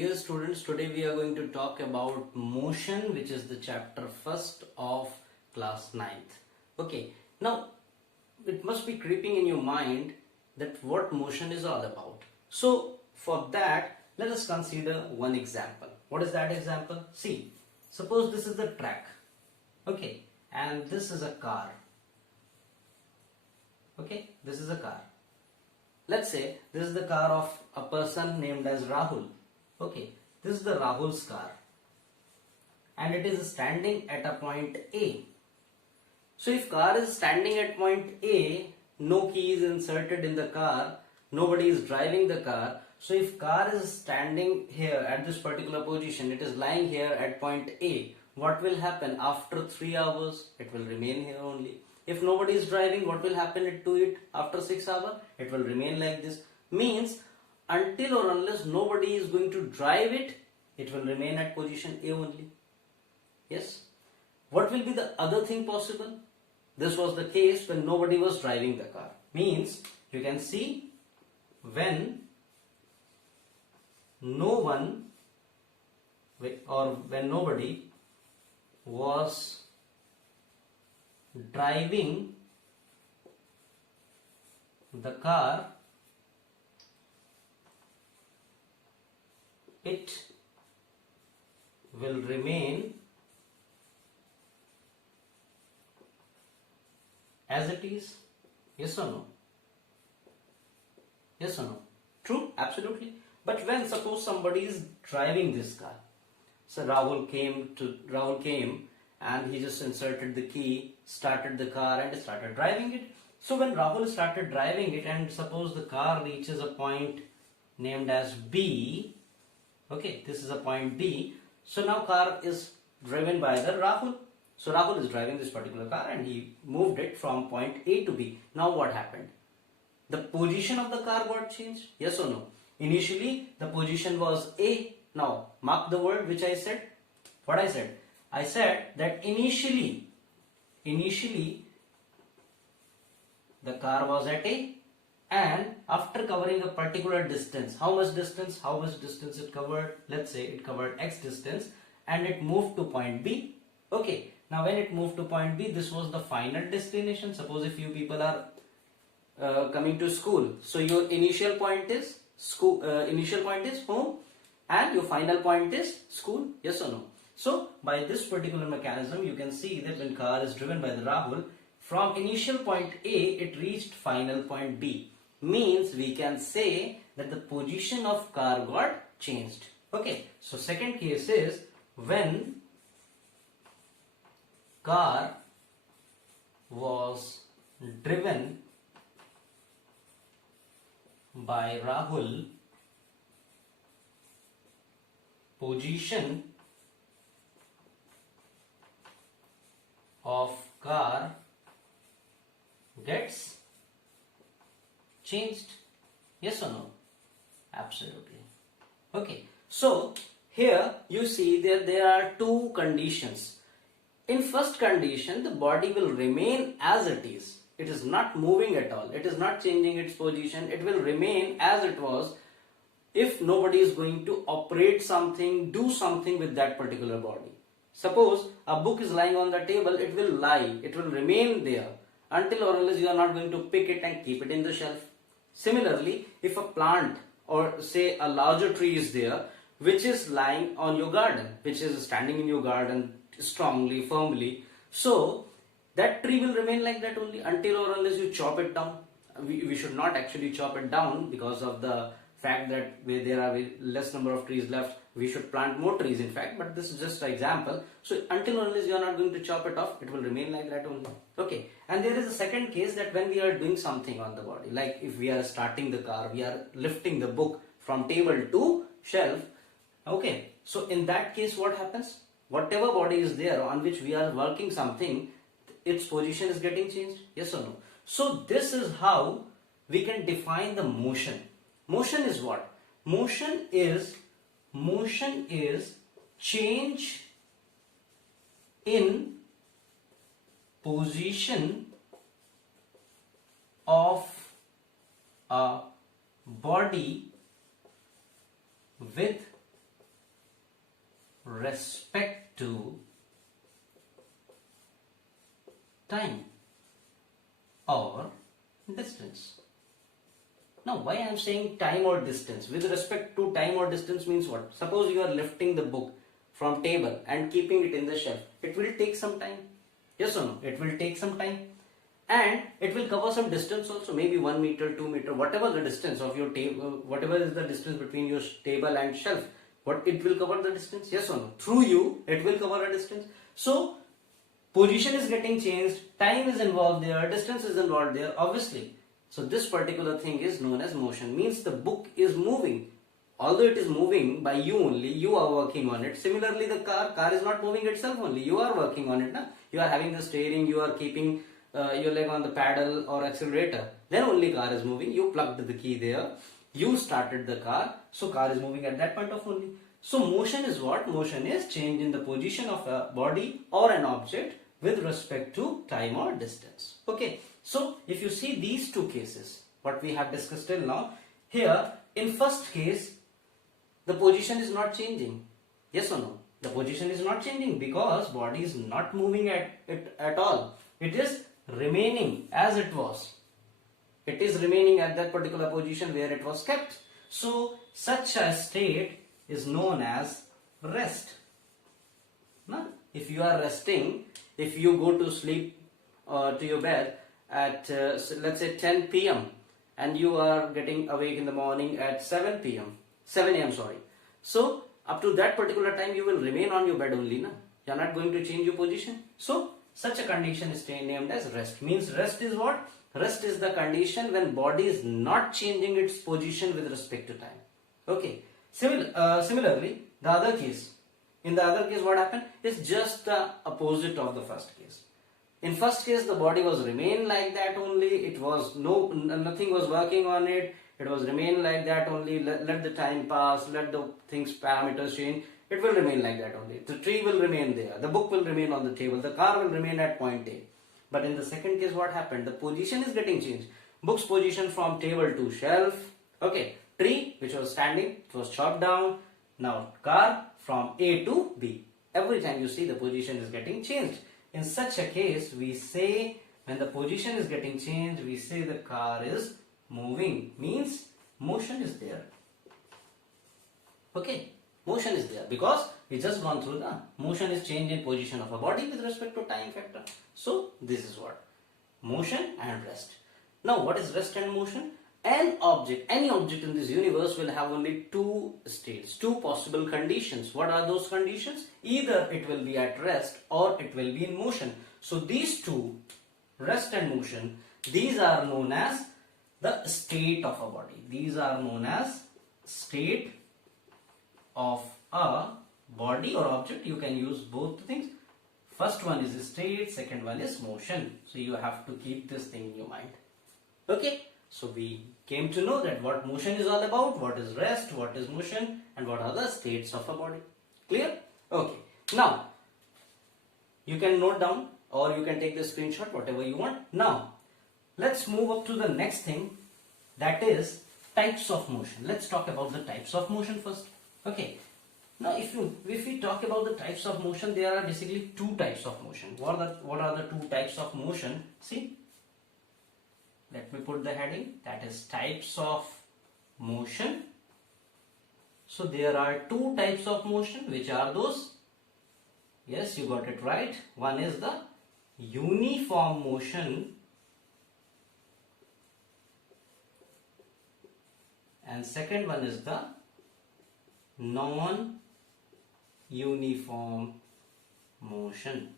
dear students, today we are going to talk about motion, which is the chapter first of class 9th. Okay, now it must be creeping in your mind that what motion is all about. So for that, let us consider one example. What is that example? See, suppose this is the track, okay, and this is a car. Okay, this is a car. Let's say this is the car of a person named as Rahul. Okay, this is the Rahul's car and it is standing at a point A. So if car is standing at point A, no key is inserted in the car, nobody is driving the car. So if car is standing here at this particular position, it is lying here at point A, what will happen after 3 hours? It will remain here only. If nobody is driving, what will happen to it after 6 hours? It will remain like this. Means until or unless nobody is going to drive it, it will remain at position A only. Yes. What will be the other thing possible? This was the case when nobody was driving the car. Means you can see when no one or when nobody was driving the car, it will remain as it is. Yes or no? Yes or no? True? Absolutely. But when suppose somebody is driving this car, so Rahul came and he just inserted the key, started the car and started driving it. So when Rahul started driving it and suppose the car reaches a point named as B, okay, this is a point B. So now car is driven by the Rahul. So Rahul is driving this particular car and he moved it from point A to B. Now what happened? The position of the car got changed. Yes or no? Initially the position was A. Now mark the word which I said. What I said? I said that initially the car was at A, and after covering a particular distance, how much distance it covered? Let's say it covered X distance and it moved to point B. Okay, now when it moved to point B, this was the final destination. Suppose if you people are coming to school, so your initial point is home and your final point is school. Yes or no? So by this particular mechanism, you can see that when car is driven by the Rahul, from initial point A, it reached final point B. Means we can say that the position of car got changed. Okay, so second case is when car was driven by Rahul, position of car gets changed. Yes or no? Absolutely. Okay, so here you see that there are two conditions. In first condition, the body will remain as it is. It is not moving at all. It is not changing its position. It will remain as it was. If nobody is going to operate something, do something with that particular body. Suppose a book is lying on the table, it will lie, it will remain there until or unless you are not going to pick it and keep it in the shelf. Similarly, if a plant or say a larger tree is there, which is lying on your garden, which is standing in your garden strongly, firmly, so that tree will remain like that only until or unless you chop it down. We should not actually chop it down because of the fact that where there are less number of trees left, we should plant more trees in fact, but this is just an example. So until or unless you are not going to chop it off, it will remain like that only. Okay, and there is a second case that when we are doing something on the body, like if we are starting the car, we are lifting the book from table to shelf. Okay, so in that case what happens? Whatever body is there on which we are working something, its position is getting changed. Yes or no? So this is how we can define the motion. Motion is what? Motion is change in position of a body with respect to time or distance. Now, why I am saying time or distance? With respect to time or distance means what? Suppose you are lifting the book from table and keeping it in the shelf. It will take some time. Yes or no? It will take some time. And it will cover some distance also, maybe 1 meter, 2 meter, whatever the distance of your table, whatever is the distance between your table and shelf. But it will cover the distance, yes or no? Through you, it will cover a distance. So, position is getting changed, time is involved there, distance is involved there, obviously. So this particular thing is known as motion, means the book is moving. Although it is moving by you only, you are working on it. Similarly, the car is not moving itself only, you are working on it. Na? You are having the steering, you are keeping your leg on the paddle or accelerator. Then only car is moving, you plugged the key there, you started the car, so car is moving at that point of only. So motion is what? Motion is change in the position of a body or an object with respect to time or distance. Okay. So, if you see these two cases, what we have discussed till now, here in first case, the position is not changing. Yes or no? The position is not changing because body is not moving at all. It is remaining as it was. It is remaining at that particular position where it was kept. So, such a state is known as rest. Now, if you are resting, if you go to sleep to your bed at let's say 10 p.m. and you are getting awake in the morning at 7 a.m. sorry. So up to that particular time you will remain on your bed only, na? You are not going to change your position. So such a condition is named as rest. Means rest is what? Rest is the condition when body is not changing its position with respect to time. Okay. Similarly, the other case. In the other case, what happened? It's just the opposite of the first case. In first case, the body was remain like that only. It was nothing was working on it. It was remain like that only. Let the time pass. Let the things parameters change. It will remain like that only. The tree will remain there. The book will remain on the table. The car will remain at point A. But in the second case, what happened? The position is getting changed. Book's position from table to shelf. Okay. Tree which was standing, it was chopped down. Now car from A to B. Every time you see the position is getting changed. In such a case, we say when the position is getting changed, we say the car is moving. Means motion is there. Okay, motion is there because we just gone through the motion is change in position of a body with respect to time factor. So this is what? Motion and rest. Now what is rest and motion? Any object in this universe will have only two states, two possible conditions. What are those conditions? Either it will be at rest or it will be in motion. So these two, rest and motion, these are known as the state of a body. These are known as state of a body or object. You can use both things. First one is state, second one is motion. So you have to keep this thing in your mind. Okay. So we came to know that what motion is all about, what is rest, what is motion, and what are the states of a body. Clear? Okay. Now, you can note down or you can take the screenshot, whatever you want. Now, let's move up to the next thing, that is types of motion. Let's talk about the types of motion first. Okay. Now, if we talk about the types of motion, there are basically two types of motion. What are the two types of motion? See. Let me put the heading, that is types of motion. So there are two types of motion. Which are those? Yes, you got it right. One is the uniform motion and second one is the non-uniform motion.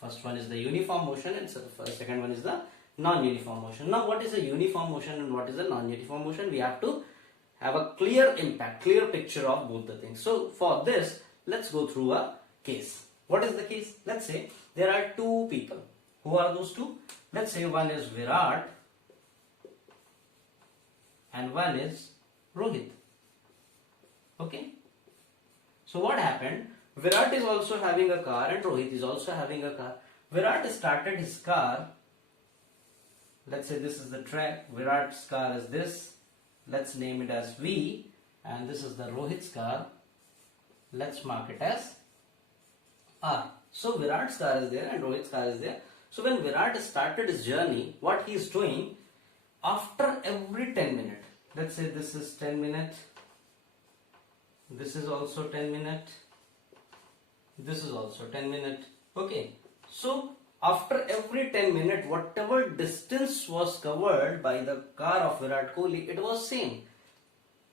First one is the uniform motion and second one is the non-uniform motion. Now what is a uniform motion and what is a non-uniform motion? We have to have a clear impact, clear picture of both the things. So for this, let's go through a case. What is the case? Let's say there are two people. Who are those two? Let's say one is Virat and one is Rohit. Okay. So what happened? Virat is also having a car and Rohit is also having a car. Virat started his car. Let's say this is the track. Virat's car is this. Let's name it as V. And this is the Rohit's car. Let's mark it as R. So Virat's car is there and Rohit's car is there. So when Virat started his journey, what he is doing, after every 10 minutes, let's say this is 10 minutes, this is also 10 minutes, this is also 10 minutes. Okay, so after every 10 minutes, whatever distance was covered by the car of Virat Kohli, it was same.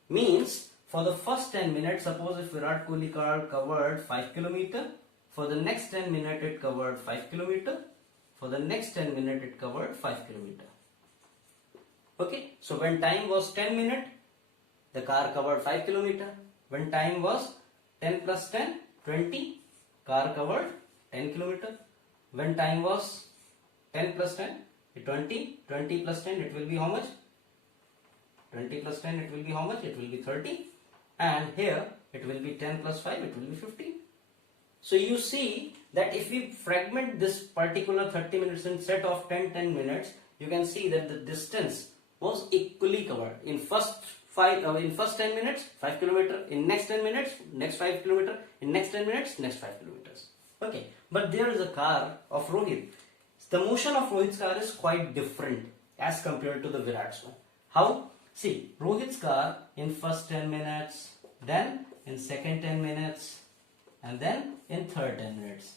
Means for the first 10 minutes, suppose if Virat Kohli car covered 5 km, for the next 10 minutes it covered 5 km, for the next 10 minutes it covered 5 km. Okay, so when time was 10 minutes, the car covered 5 km. When time was 10 plus 10, 20, car covered 10 km. When time was 10 plus 10, 20, 20 plus 10, it will be how much? 20 plus 10, it will be how much? It will be 30. And here, it will be 10 plus 5, it will be 15. So you see that if we fragment this particular 30 minutes in set of 10 minutes, you can see that the distance was equally covered. In first 10 minutes, 5 km. In next 10 minutes, next 5 km. In next 10 minutes, next 5 kilometers. Okay, but there is a car of Rohit. The motion of Rohit's car is quite different as compared to the Virat's one. How? See, Rohit's car in first 10 minutes, then in second 10 minutes, and then in third 10 minutes.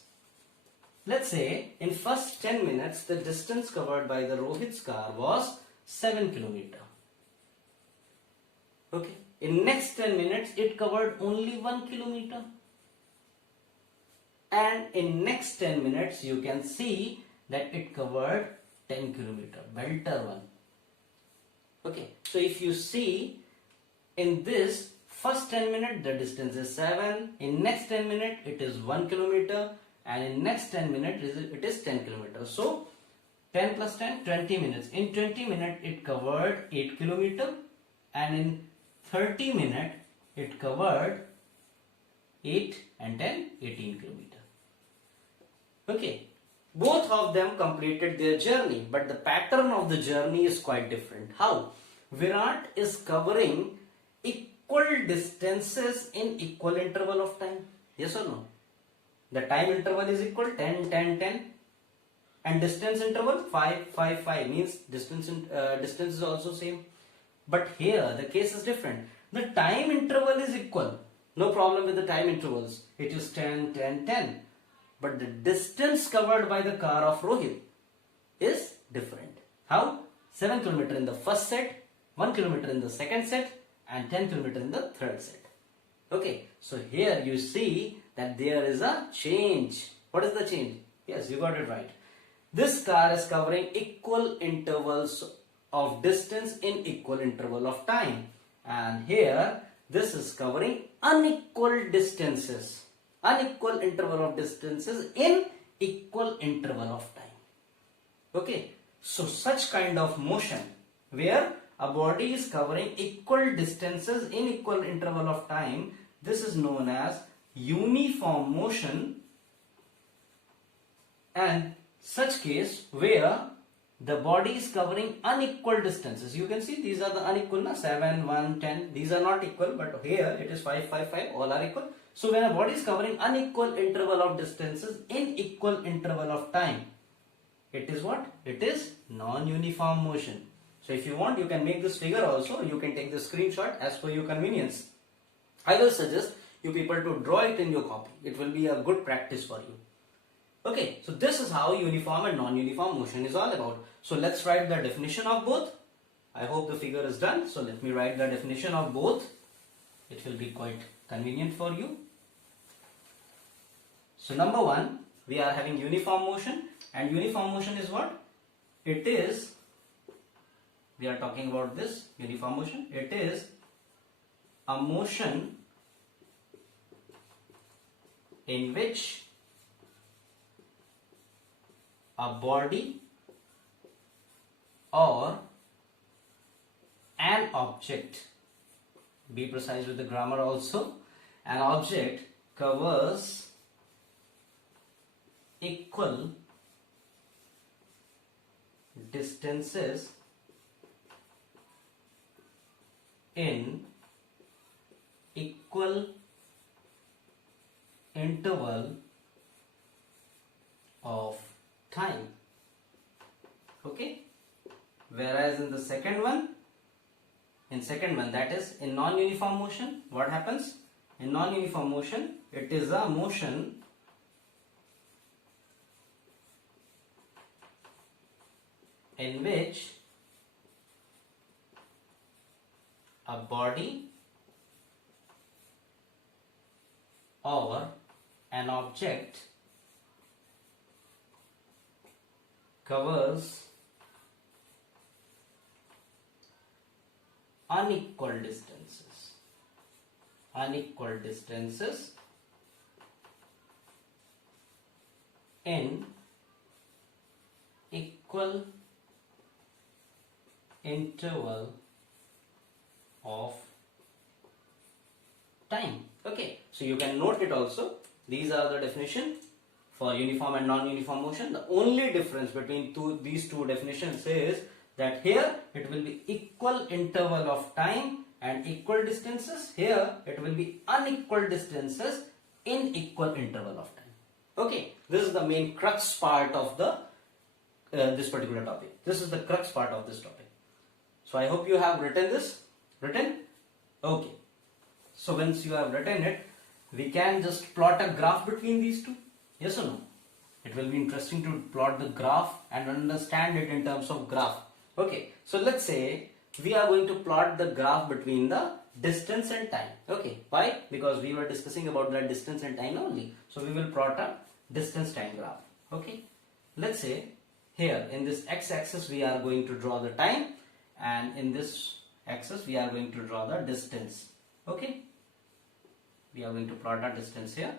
Let's say in first 10 minutes, the distance covered by the Rohit's car was 7 km. Okay, in next 10 minutes, it covered only 1 km. And in next 10 minutes, you can see that it covered 10 km, better one. Okay, so if you see in this first 10 minutes, the distance is 7. In next 10 minutes, it is 1 km. And in next 10 minutes, it is 10 km. So 10 plus 10, 20 minutes. In 20 minutes, it covered 8 km. And in 30 minutes, it covered 8 and 10, 18 km. Okay, both of them completed their journey, but the pattern of the journey is quite different. How? Virat is covering equal distances in equal interval of time. Yes or no? The time interval is equal 10, 10, 10. And distance interval 5, 5, 5 means distance is also same. But here the case is different. The time interval is equal. No problem with the time intervals. It is 10, 10, 10. But the distance covered by the car of Rohit is different. How? 7 km in the first set, 1 km in the second set, and 10 km in the third set. Okay, so here you see that there is a change. What is the change? Yes, you got it right. This car is covering equal intervals of distance in equal interval of time. And here, this is covering unequal distances. Unequal interval of distances in equal interval of time. Okay, so such kind of motion where a body is covering equal distances in equal interval of time, this is known as uniform motion. And such case where the body is covering unequal distances. You can see these are the unequal, 7, 1, 10. These are not equal, but here it is 5, 5, 5. All are equal. So when a body is covering unequal interval of distances in equal interval of time, it is what? It is non-uniform motion. So if you want, you can make this figure also. You can take the screenshot as per your convenience. I will suggest you people to draw it in your copy. It will be a good practice for you. Okay, so this is how uniform and non-uniform motion is all about. So let's write the definition of both. I hope the figure is done. So let me write the definition of both. It will be quite convenient for you. So number one, we are having uniform motion, and uniform motion is what? It is, we are talking about this uniform motion. It is a motion in which a body or an object, be precise with the grammar also, an object covers equal distances in equal interval of time. Okay, whereas in the second one, that is in non-uniform motion, what happens? In non-uniform motion, it is a motion in which a body or an object covers unequal distances in equal interval of time. Okay, so you can note it also. These are the definition for uniform and non-uniform motion. The only difference between these two definitions is that here it will be equal interval of time and equal distances. Here it will be unequal distances in equal interval of time. Okay, this is the main crux part of the this particular topic. This is the crux part of this topic. So I hope you have written this. Okay. So once you have written it, we can just plot a graph between these two. Yes or no? It will be interesting to plot the graph and understand it in terms of graph. Okay. So let's say we are going to plot the graph between the distance and time. Okay. Why? Because we were discussing about the distance and time only. So we will plot a distance time graph. Okay. Let's say here in this x-axis we are going to draw the time, and in this axis we are going to draw the distance. Okay, we are going to plot a distance here.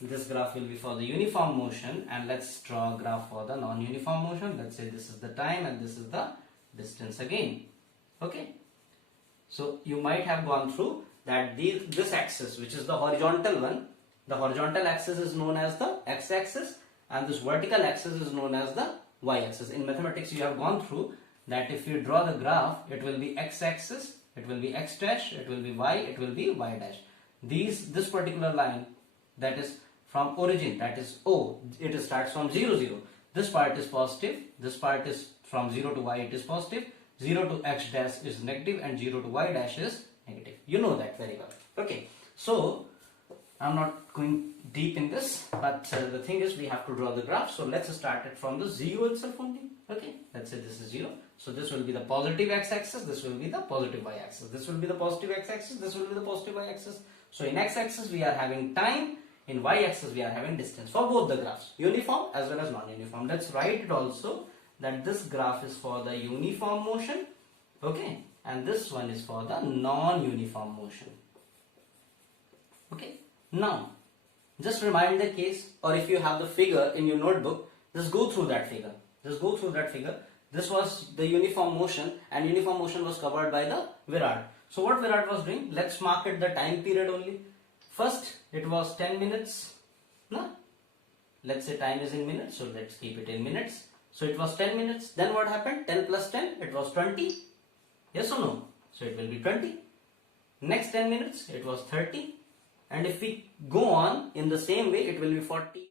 This graph will be for the uniform motion, and let's draw a graph for the non-uniform motion. Let's say this is the time and this is the distance again. Okay, so you might have gone through that this axis, which is the horizontal one, the horizontal axis is known as the x-axis, and this vertical axis is known as the y-axis. In mathematics you have gone through that if you draw the graph, it will be x-axis, it will be x dash, it will be y, it will be y dash. This particular line, that is from origin, that is O, it starts from 0, 0. This part is positive, this part is from 0 to y, it is positive, 0 to x dash is negative, and 0 to y dash is negative. You know that very well. Okay, so I'm not going deep in this, but the thing is we have to draw the graph. So let's start it from the 0 itself only. Okay, let's say this is 0. So this will be the positive x-axis, this will be the positive y-axis, this will be the positive x-axis, this will be the positive y-axis. So in x-axis we are having time, in y-axis we are having distance for both the graphs, uniform as well as non-uniform. Let's write it also that this graph is for the uniform motion, okay, and this one is for the non-uniform motion. Okay, now just remind the case, or if you have the figure in your notebook, just go through that figure. This was the uniform motion, and uniform motion was covered by the Virat. So what Virat was doing, let's mark it the time period only. First it was 10 minutes. No? Let's say time is in minutes, so let's keep it in minutes. So it was 10 minutes. Then what happened? 10 plus 10, it was 20. Yes or no? So it will be 20. Next 10 minutes, it was 30. And if we go on in the same way, it will be 40.